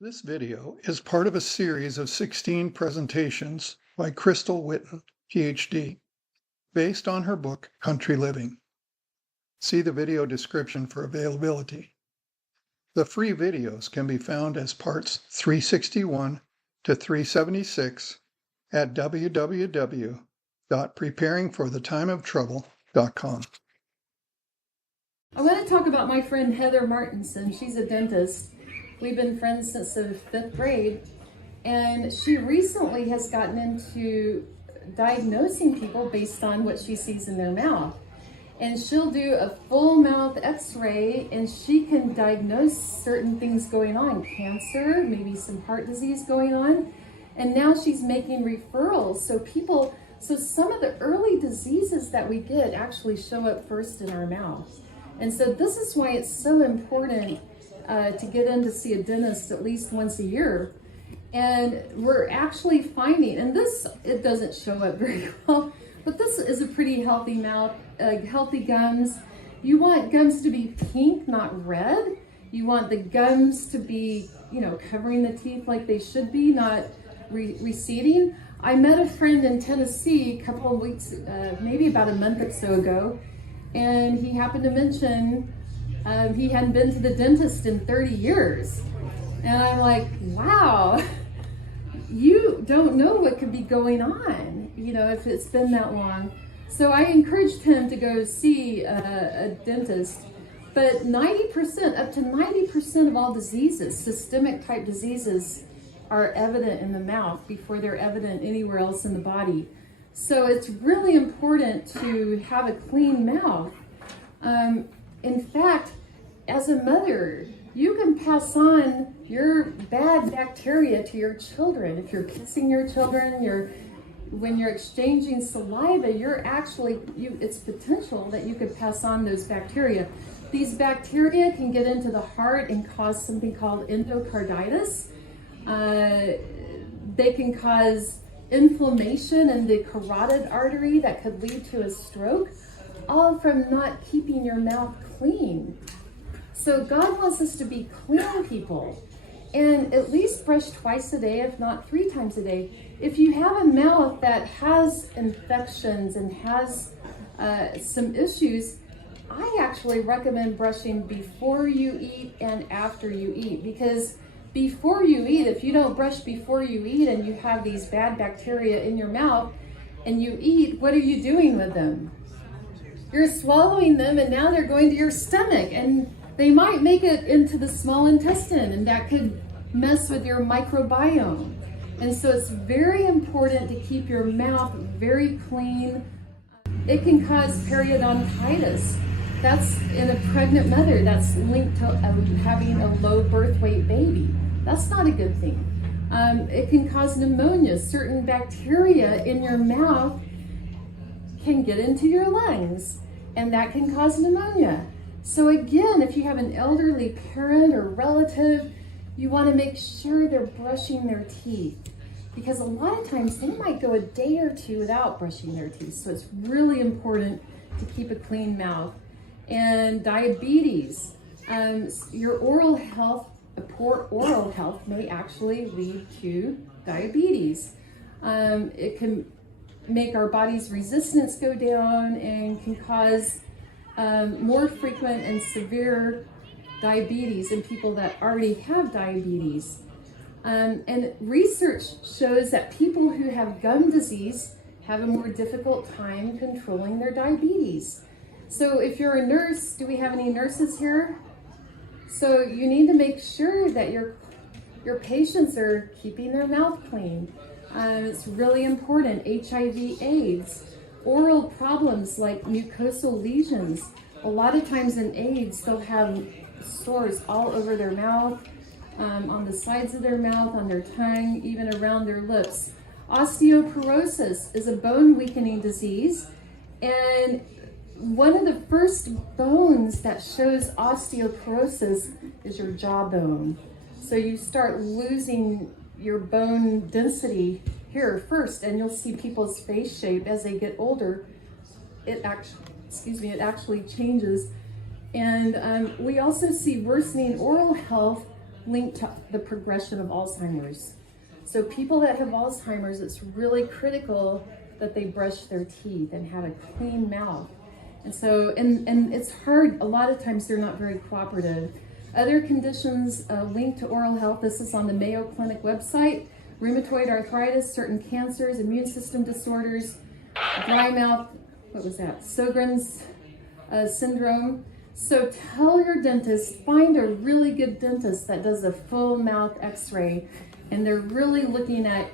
This video is part of a series of 16 presentations by Crystal Whitten, Ph.D., based on her book, Country Living. See the video description for availability. The free videos can be found as parts 361 to 376 at www.preparingforthetimeoftrouble.com. I want to talk about my friend Heather Martinson. She's a dentist. We've been friends since the 5th grade, and she recently has gotten into diagnosing people based on what she sees in their mouth. And she'll do a full mouth x-ray and she can diagnose certain things going on, cancer, maybe some heart disease going on. And now she's making referrals. So some of the early diseases that we get actually show up first in our mouth. And so this is why it's so important to get in to see a dentist at least once a year. And we're actually finding, and it doesn't show up very well, but this is a pretty healthy mouth, healthy gums. You want gums to be pink, not red. You want the gums to be, covering the teeth like they should be, not receding. I met a friend in Tennessee a couple of weeks, maybe about a month or so ago, and he happened to mention he hadn't been to the dentist in 30 years. And I'm like, wow, you don't know what could be going on, if it's been that long. So I encouraged him to go see a dentist. But 90%, up to 90% of all diseases, systemic type diseases, are evident in the mouth before they're evident anywhere else in the body. So it's really important to have a clean mouth. In fact, as a mother, you can pass on your bad bacteria to your children. If you're kissing your children, when you're exchanging saliva, it's potential that you could pass on those bacteria. These bacteria can get into the heart and cause something called endocarditis. They can cause inflammation in the carotid artery that could lead to a stroke, all from not keeping your mouth clean. So God wants us to be clean people and at least brush twice a day, if not 3 times a day. If you have a mouth that has infections and has some issues, I actually recommend brushing before you eat and after you eat, because before you eat, if you don't brush before you eat and you have these bad bacteria in your mouth and you eat, what are you doing with them? You're swallowing them, and now they're going to your stomach, and they might make it into the small intestine, and that could mess with your microbiome. And so it's very important to keep your mouth very clean. It can cause periodontitis. That's in a pregnant mother. That's linked to having a low birth weight baby. That's not a good thing. It can cause pneumonia. Certain bacteria in your mouth can get into your lungs, and that can cause pneumonia. So again, if you have an elderly parent or relative, you want to make sure they're brushing their teeth, because a lot of times they might go a day or 2 without brushing their teeth. So it's really important to keep a clean mouth. And diabetes, your oral health, a poor oral health may actually lead to diabetes. It can make our body's resistance go down and can cause more frequent and severe diabetes in people that already have diabetes. And research shows that people who have gum disease have a more difficult time controlling their diabetes. So if you're a nurse, do we have any nurses here? So you need to make sure that your patients are keeping their mouth clean. It's really important. HIV/AIDS, oral problems like mucosal lesions. A lot of times in AIDS, they'll have sores all over their mouth, on the sides of their mouth, on their tongue, even around their lips. Osteoporosis is a bone weakening disease, and one of the first bones that shows osteoporosis is your jawbone. So you start losing your bone density here first, and you'll see people's face shape as they get older. It actually changes. And we also see worsening oral health linked to the progression of Alzheimer's. So people that have Alzheimer's, it's really critical that they brush their teeth and have a clean mouth. And so, and it's hard, a lot of times they're not very cooperative. Other conditions linked to oral health, this is on the Mayo Clinic website: rheumatoid arthritis, certain cancers, immune system disorders, dry mouth, what was that? Sjogren's syndrome. So tell your dentist, find a really good dentist that does a full mouth x-ray, and they're really looking at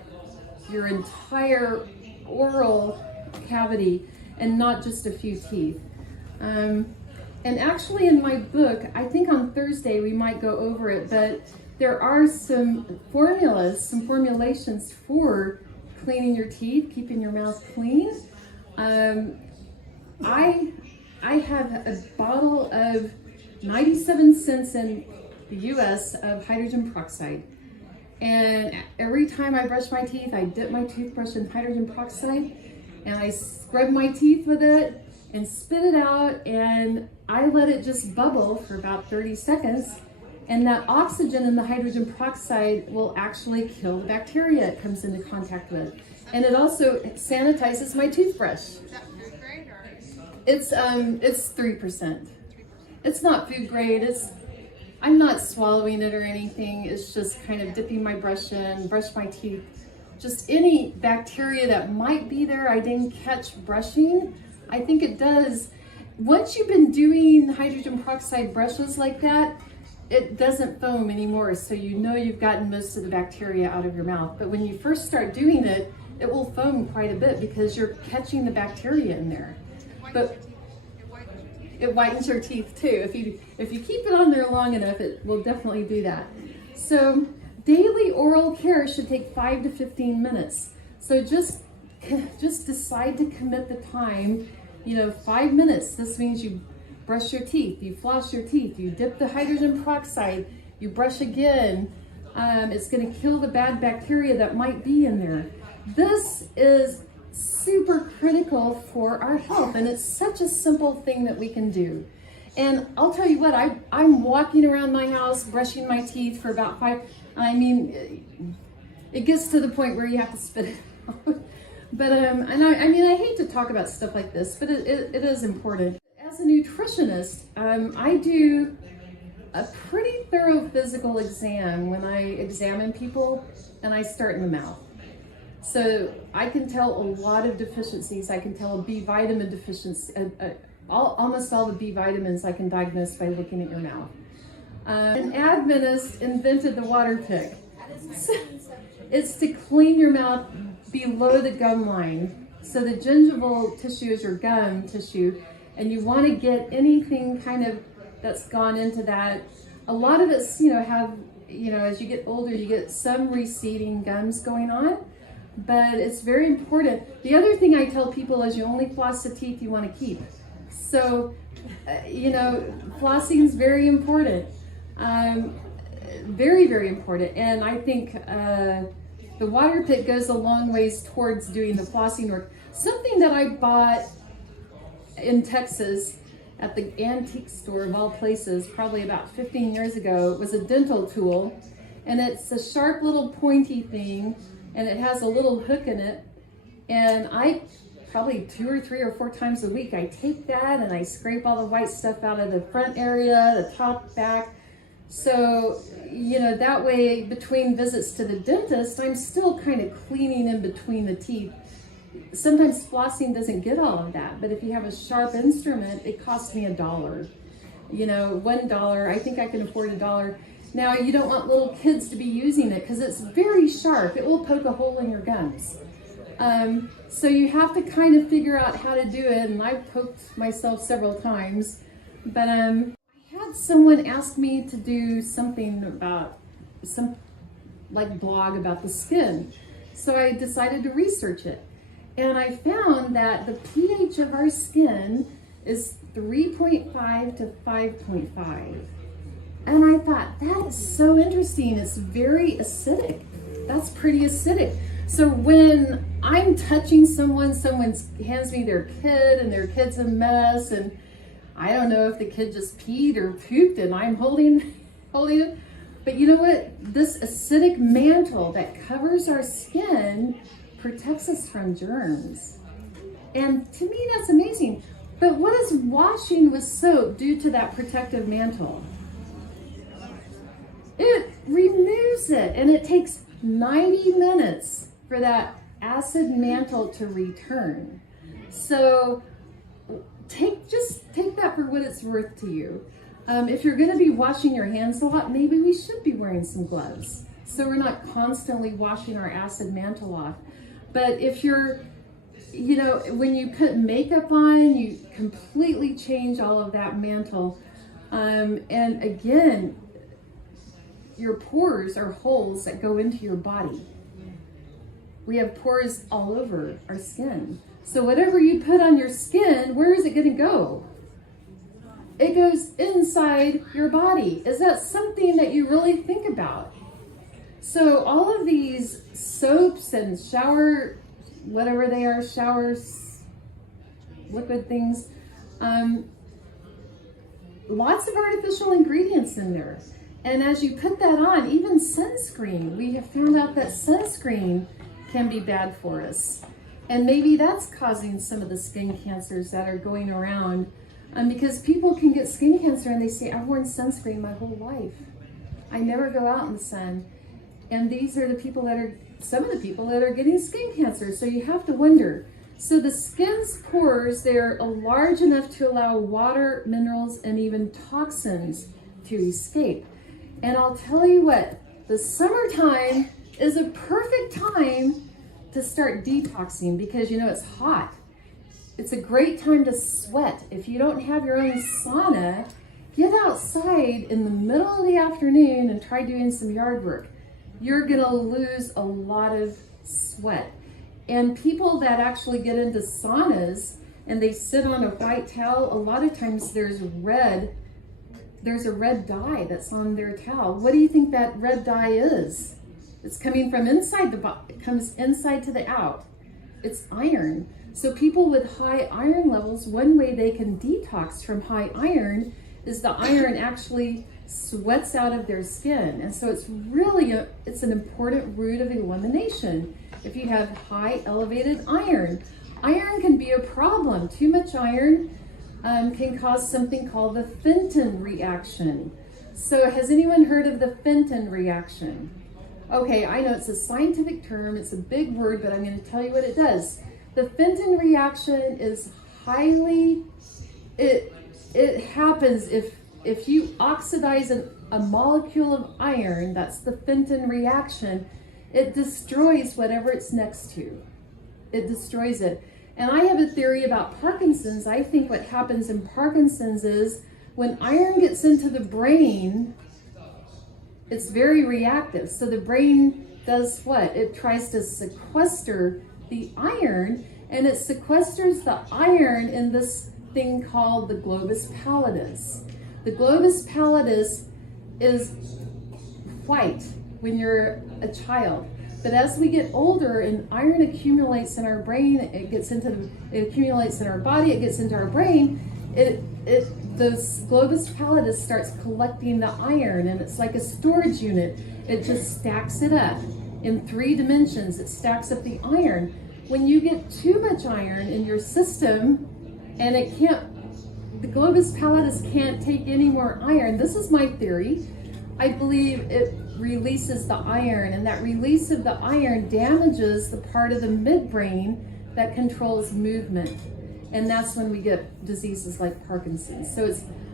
your entire oral cavity and not just a few teeth. And actually in my book, I think on Thursday we might go over it, but there are some formulas, some formulations for cleaning your teeth, keeping your mouth clean. I have a bottle of 97 cents in the US of hydrogen peroxide. And every time I brush my teeth, I dip my toothbrush in hydrogen peroxide and I scrub my teeth with it and spit it out, and I let it just bubble for about 30 seconds. And that oxygen in the hydrogen peroxide will actually kill the bacteria it comes into contact with. And it also sanitizes my toothbrush. Is that food grade or? It's 3%. It's not food grade. I'm not swallowing it or anything. It's just kind of dipping my brush in, brush my teeth. Just any bacteria that might be there I didn't catch brushing, I think it does. Once you've been doing hydrogen peroxide brushes like that, it doesn't foam anymore, so you know you've gotten most of the bacteria out of your mouth. But when you first start doing it, it will foam quite a bit because you're catching the bacteria in there. But it whitens your teeth too. If you keep it on there long enough, it will definitely do that. So daily oral care should take 5 to 15 minutes. So just decide to commit the time, 5 minutes. This means you brush your teeth, you floss your teeth, you dip the hydrogen peroxide, you brush again. It's going to kill the bad bacteria that might be in there. This is super critical for our health, and it's such a simple thing that we can do. And I'll tell you what, I'm walking around my house brushing my teeth for about 5. It gets to the point where you have to spit it out. But I hate to talk about stuff like this, but it is important. As a nutritionist, I do a pretty thorough physical exam when I examine people, and I start in the mouth. So I can tell a lot of deficiencies. I can tell a B vitamin deficiency. Almost all the B vitamins I can diagnose by looking at your mouth. An Adventist invented the water pick. It's to clean your mouth below the gum line. So the gingival tissue is your gum tissue, and you want to get anything kind of that's gone into that. A lot of it's, as you get older, you get some receding gums going on, but it's very important. The other thing I tell people is you only floss the teeth you want to keep. So, flossing is very important. Very, very important. And I think the water pick goes a long ways towards doing the flossing work. Something that I bought in Texas at the antique store of all places, probably about 15 years ago, was a dental tool. And it's a sharp little pointy thing, and it has a little hook in it. And I probably 2 or 3 or 4 times a week, I take that and I scrape all the white stuff out of the front area, the top, back. So, that way between visits to the dentist, I'm still kind of cleaning in between the teeth. Sometimes flossing doesn't get all of that, but if you have a sharp instrument, it costs me $1. $1, I think I can afford $1. Now, you don't want little kids to be using it because it's very sharp. It will poke a hole in your gums. So you have to kind of figure out how to do it, and I've poked myself several times. But I had someone ask me to do something about blog about the skin. So I decided to research it. And I found that the pH of our skin is 3.5 to 5.5. And I thought, that is so interesting. It's very acidic. That's pretty acidic. So when I'm touching someone hands me their kid and their kid's a mess, and I don't know if the kid just peed or pooped and I'm holding it, But you know what? This acidic mantle that covers our skin protects us from germs. And to me, that's amazing. But what does washing with soap do to that protective mantle? It removes it, and it takes 90 minutes for that acid mantle to return. So just take that for what it's worth to you. If you're going to be washing your hands a lot, maybe we should be wearing some gloves, so we're not constantly washing our acid mantle off. But if you're, when you put makeup on, you completely change all of that mantle. And again, your pores are holes that go into your body. We have pores all over our skin. So whatever you put on your skin, where is it going to go? It goes inside your body. Is that something that you really think about? So all of these soaps and shower, whatever they are, showers, liquid things, lots of artificial ingredients in there. And as you put that on, even sunscreen, we have found out that sunscreen can be bad for us. And maybe that's causing some of the skin cancers that are going around. Because people can get skin cancer and they say, I've worn sunscreen my whole life. I never go out in the sun. And these are some of the people that are getting skin cancer. So you have to wonder. So the skin's pores, they're large enough to allow water, minerals, and even toxins to escape. And I'll tell you what, the summertime is a perfect time to start detoxing because it's hot. It's a great time to sweat. If you don't have your own sauna, get outside in the middle of the afternoon and try doing some yard work. You're gonna lose a lot of sweat. And people that actually get into saunas and they sit on a white towel, a lot of times there's a red dye that's on their towel. What do you think that red dye is? It's coming from inside the body. It comes inside to the out. It's iron. So people with high iron levels, one way they can detox from high iron is the iron actually sweats out of their skin. And so it's really it's an important route of elimination. If you have high elevated iron can be a problem. Too much iron can cause something called the Fenton reaction. So has anyone heard of the Fenton reaction? Okay, I know it's a scientific term, it's a big word, but I'm going to tell you what it does. The Fenton reaction is it happens if you oxidize a molecule of iron, that's the Fenton reaction, it destroys whatever it's next to. It destroys it. And I have a theory about Parkinson's. I think what happens in Parkinson's is when iron gets into the brain, it's very reactive. So the brain does what? It tries to sequester the iron, and it sequesters the iron in this thing called the globus pallidus. The globus pallidus is white when you're a child. But as we get older and iron accumulates in our brain, it accumulates in our body, it gets into our brain, the globus pallidus starts collecting the iron, and it's like a storage unit. It just stacks it up in 3 dimensions. It stacks up the iron. When you get too much iron in your system and the globus pallidus can't take any more iron, this is my theory, I believe it releases the iron, and that release of the iron damages the part of the midbrain that controls movement. And that's when we get diseases like Parkinson's.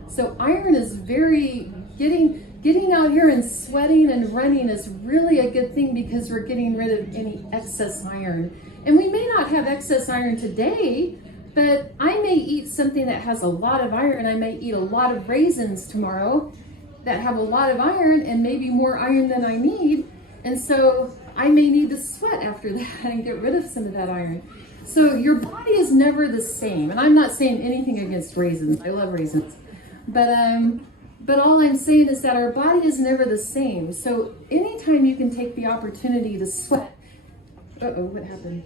So iron is very, getting out here and sweating and running is really a good thing because we're getting rid of any excess iron. And we may not have excess iron today, but I may eat something that has a lot of iron. I may eat a lot of raisins tomorrow that have a lot of iron and maybe more iron than I need. And so I may need to sweat after that and get rid of some of that iron. So your body is never the same. And I'm not saying anything against raisins. I love raisins. But all I'm saying is that our body is never the same. So anytime you can take the opportunity to sweat, what happened?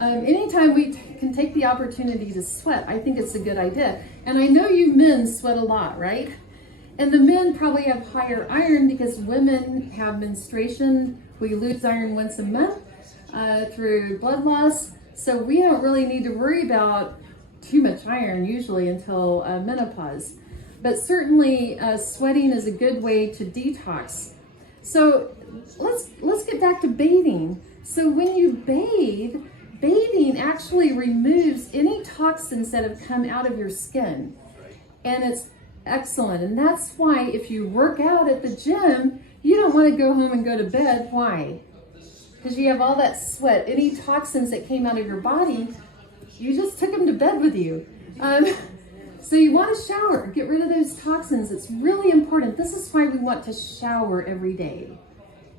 Anytime we can take the opportunity to sweat, I think it's a good idea. And I know you men sweat a lot, right? And the men probably have higher iron because women have menstruation. We lose iron once a month through blood loss. So we don't really need to worry about too much iron usually until menopause. But certainly sweating is a good way to detox. So let's get back to bathing. So when you bathe, bathing actually removes any toxins that have come out of your skin. And it's excellent. And that's why if you work out at the gym, you don't want to go home and go to bed. Why? Because you have all that sweat, any toxins that came out of your body, you just took them to bed with you. So you want to shower, get rid of those toxins. It's really important. This is why we want to shower every day.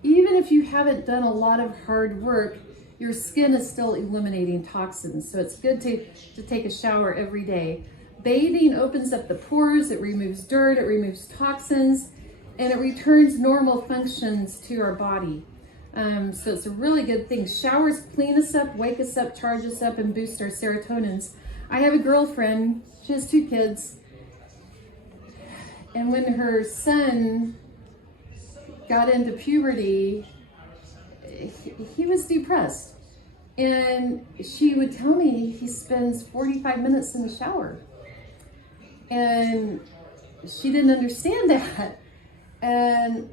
Even if you haven't done a lot of hard work, your skin is still eliminating toxins. So it's good to take a shower every day. Bathing opens up the pores, it removes dirt, it removes toxins, and it returns normal functions to our body. So it's a really good thing. Showers clean us up, wake us up, charge us up, and boost our serotonins. I have a girlfriend, she has 2 kids, and when her son got into puberty, he was depressed. And she would tell me he spends 45 minutes in the shower. And she didn't understand that. And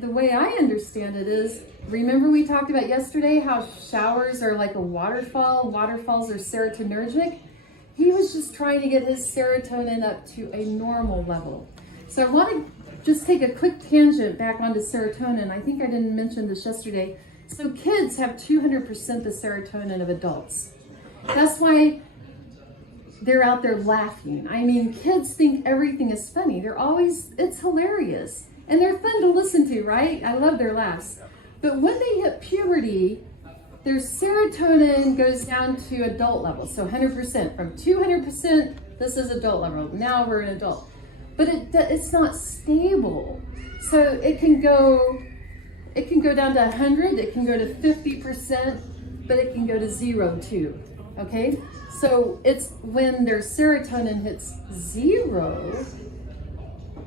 the way I understand it is, remember we talked about yesterday how showers are like a waterfall, waterfalls are serotonergic? He was just trying to get his serotonin up to a normal level. So I want to just take a quick tangent back onto serotonin. I think I didn't mention this yesterday. So kids have 200% the serotonin of adults. That's why they're out there laughing. I mean, kids think everything is funny. It's hilarious. And they're fun to listen to, right? I love their laughs. But when they hit puberty, their serotonin goes down to adult level. So 100%. From 200%, this is adult level. Now we're an adult. But it's not stable. So it can go down to 100, it can go to 50%, but it can go to 0 too, okay? So it's when their serotonin hits 0,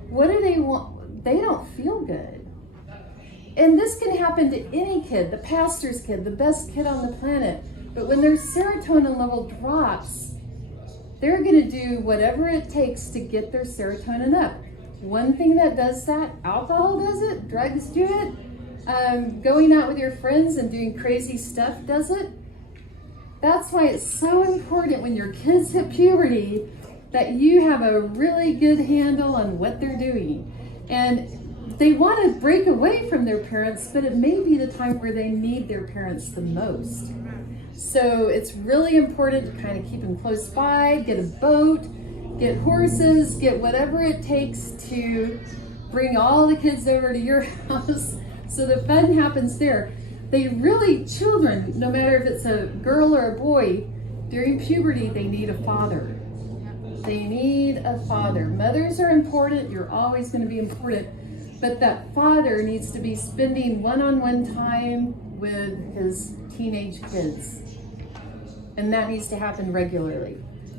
what do they want? They don't feel good. And this can happen to any kid, the pastor's kid, the best kid on the planet. But when their serotonin level drops, they're gonna do whatever it takes to get their serotonin up. One thing that does that, alcohol does it, drugs do it, going out with your friends and doing crazy stuff does it. That's why it's so important when your kids hit puberty that you have a really good handle on what they're doing. And they want to break away from their parents, but it may be the time where they need their parents the most. So it's really important to kind of keep them close by, get a boat, get horses, get whatever it takes to bring all the kids over to your house so the fun happens there. Children, no matter if it's a girl or a boy, during puberty, they need a father. They need a father. Mothers are important, you're always going to be important, but that father needs to be spending one-on-one time with his teenage kids. And that needs to happen regularly.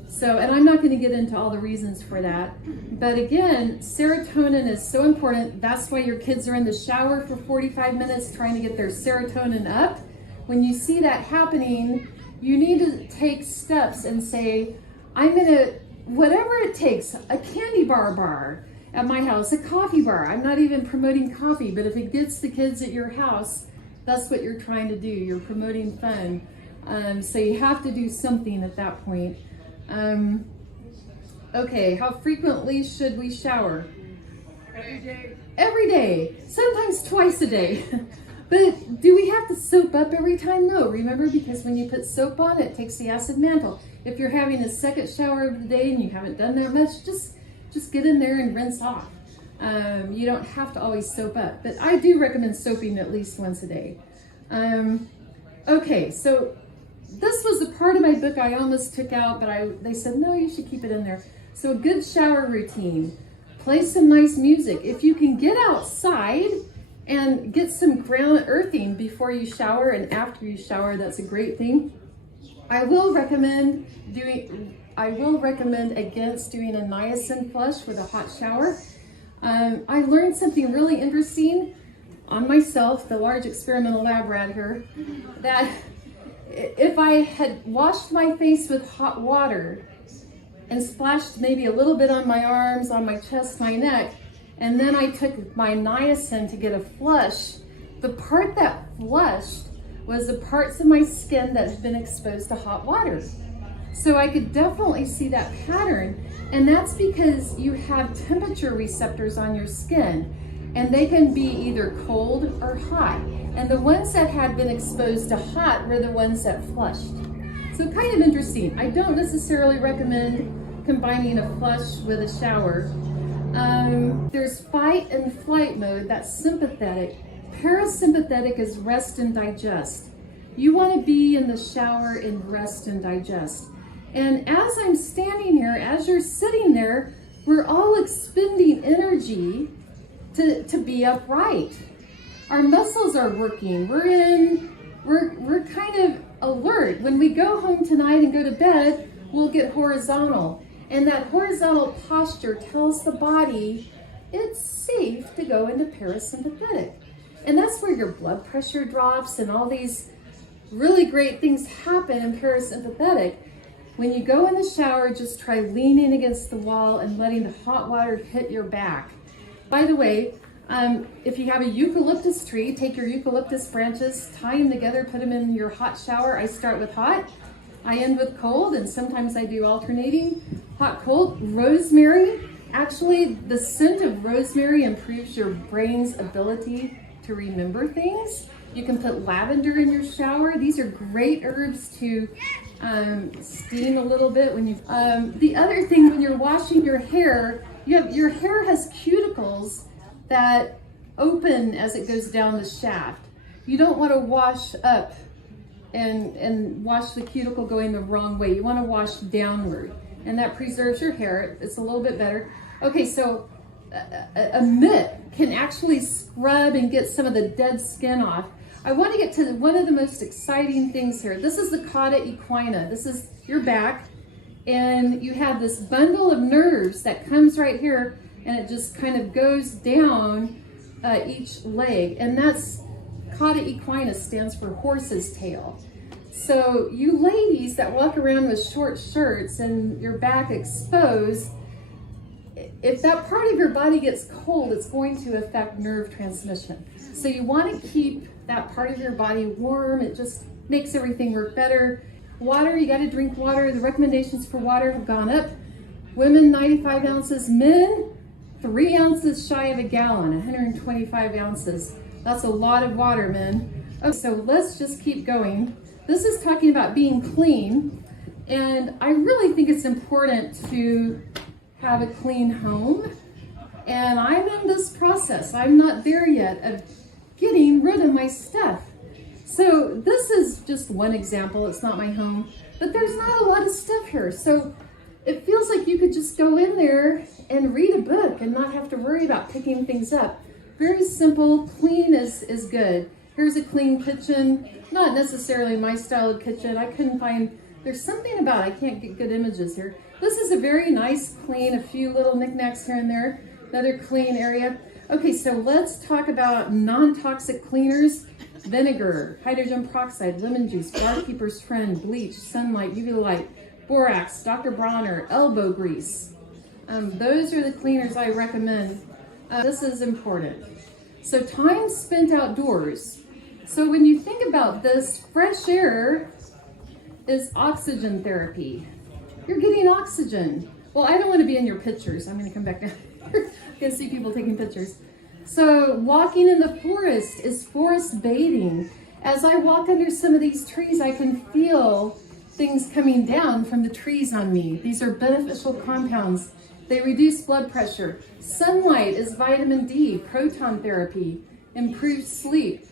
So, and I'm not going to get into all the reasons for that, but again, serotonin is so important. That's why your kids are in the shower for 45 minutes trying to get their serotonin up. When you see that happening, you need to take steps and say, I'm going to, whatever it takes, a candy bar at my house, a coffee bar. I'm not even promoting coffee, but if it gets the kids at your house, that's what you're trying to do. You're promoting fun. So you have to do something at that point. Okay, how frequently should we shower? Every day. Every day, sometimes twice a day. But do we have to soap up every time? No, remember, because when you put soap on, it takes the acid mantle. If you're having a second shower of the day and you haven't done that much, just get in there and rinse off. You don't have to always soap up, but I do recommend soaping at least once a day. Okay, so this was the part of my book I almost took out, but they said, no, you should keep it in there. So a good shower routine, play some nice music. If you can get outside and get some ground earthing before you shower and after you shower, that's a great thing. I will recommend against doing a niacin flush with a hot shower. I learned something really interesting on myself, the large experimental lab rat here, that if I had washed my face with hot water and splashed maybe a little bit on my arms, on my chest, my neck, and then I took my niacin to get a flush, the part that flushed was the parts of my skin that had been exposed to hot water. So I could definitely see that pattern, and that's because you have temperature receptors on your skin, and they can be either cold or hot. And the ones that had been exposed to hot were the ones that flushed. So kind of interesting. I don't necessarily recommend combining a flush with a shower. There's fight and flight mode, that's sympathetic. Parasympathetic is rest and digest. You want to be in the shower and rest and digest. And as I'm standing here, as you're sitting there, we're all expending energy to be upright. Our muscles are working. We're kind of alert. When we go home tonight and go to bed, we'll get horizontal. And that horizontal posture tells the body it's safe to go into parasympathetic. And that's where your blood pressure drops and all these really great things happen in parasympathetic. When you go in the shower, just try leaning against the wall and letting the hot water hit your back. By the way, if you have a eucalyptus tree, take your eucalyptus branches, tie them together, put them in your hot shower. I start with hot, I end with cold, and sometimes I do alternating hot, cold. Rosemary, actually the scent of rosemary improves your brain's ability to remember things. You can put lavender in your shower. These are great herbs to steam a little bit when you. The other thing, when you're washing your hair, your hair has cuticles that open as it goes down the shaft. You don't want to wash up and wash the cuticle going the wrong way. You want to wash downward, and that preserves your hair. It's a little bit better. Okay, so a mitt can actually scrub and get some of the dead skin off. I want to get to one of the most exciting things here. This is the cauda equina. This is your back, and you have this bundle of nerves that comes right here, and it just kind of goes down each leg, and that's cauda equina, stands for horse's tail. So you ladies that walk around with short shirts and your back exposed, if that part of your body gets cold, it's going to affect nerve transmission. So you want to keep that part of your body warm. It just makes everything work better. Water, you got to drink water. The recommendations for water have gone up. Women, 95 ounces. Men, 3 ounces shy of a gallon, 125 ounces. That's a lot of water, men. Okay, so let's just keep going. This is talking about being clean, and I really think it's important to have a clean home, and I'm in this process. I'm not there yet of getting rid of my stuff. So this is just one example. It's not my home, but there's not a lot of stuff here. So it feels like you could just go in there and read a book and not have to worry about picking things up. Very simple. Clean is good. Here's a clean kitchen. Not necessarily my style of kitchen. I couldn't find, there's something about, I can't get good images here. This is a very nice, clean, a few little knickknacks here and there. Another clean area. Okay, so let's talk about non-toxic cleaners. Vinegar, hydrogen peroxide, lemon juice, barkeeper's friend, bleach, sunlight, UV light, borax, Dr. Bronner, elbow grease. Those are the cleaners I recommend. This is important. So time spent outdoors. So when you think about this, fresh air is oxygen therapy. You're getting oxygen. Well, I don't want to be in your pictures. I'm going to come back down here. I can see people taking pictures. So walking in the forest is forest bathing. As I walk under some of these trees, I can feel things coming down from the trees on me. These are beneficial compounds. They reduce blood pressure. Sunlight is vitamin D, proton therapy, improves sleep.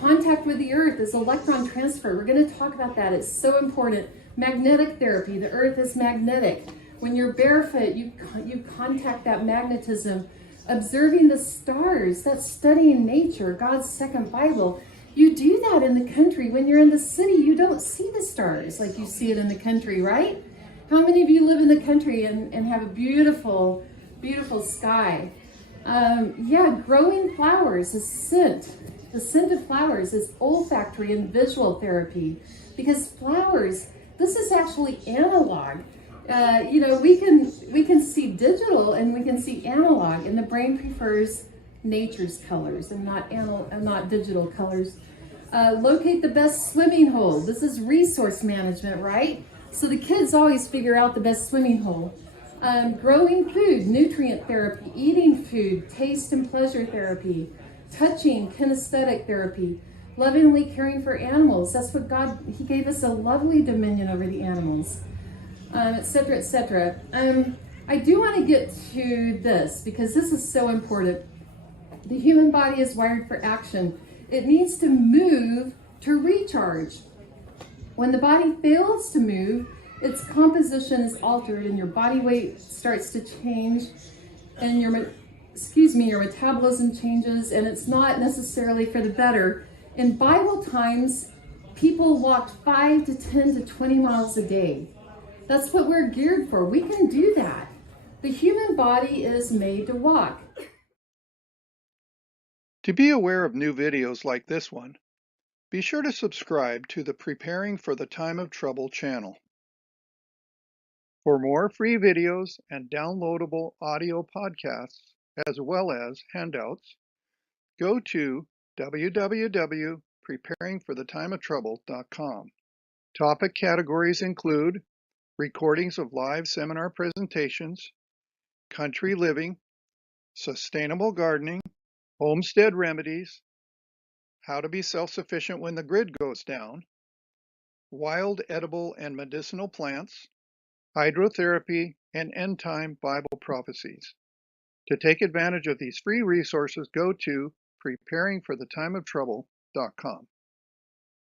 Contact with the earth is electron transfer. We're going to talk about that. It's so important. Magnetic therapy. The earth is magnetic. When you're barefoot, you contact that magnetism. Observing the stars, that's studying nature, God's second Bible. You do that in the country. When you're in the city, you don't see the stars like you see it in the country, right? How many of you live in the country and have a beautiful, beautiful sky? Yeah, growing flowers is scent. The scent of flowers is olfactory and visual therapy, because flowers, this is actually analog. We can see digital and we can see analog, and the brain prefers nature's colors and not digital colors. Locate the best swimming hole. This is resource management, right? So the kids always figure out the best swimming hole. Growing food, nutrient therapy, eating food, taste and pleasure therapy, touching, kinesthetic therapy, lovingly caring for animals. That's what God, He gave us a lovely dominion over the animals, etc., etc. I do want to get to this because this is so important. The human body is wired for action. It needs to move to recharge. When the body fails to move, its composition is altered and your body weight starts to change and your metabolism changes, and it's not necessarily for the better. In Bible times, people walked 5 to 10 to 20 miles a day. That's what we're geared for. We can do that. The human body is made to walk. To be aware of new videos like this one, be sure to subscribe to the Preparing for the Time of Trouble channel. For more free videos and downloadable audio podcasts, as well as handouts, go to www.preparingforthetimeoftrouble.com. Topic categories include recordings of live seminar presentations, country living, sustainable gardening, homestead remedies, how to be self-sufficient when the grid goes down, wild edible and medicinal plants, hydrotherapy, and end-time Bible prophecies. To take advantage of these free resources, go to preparingforthetimeoftrouble.com.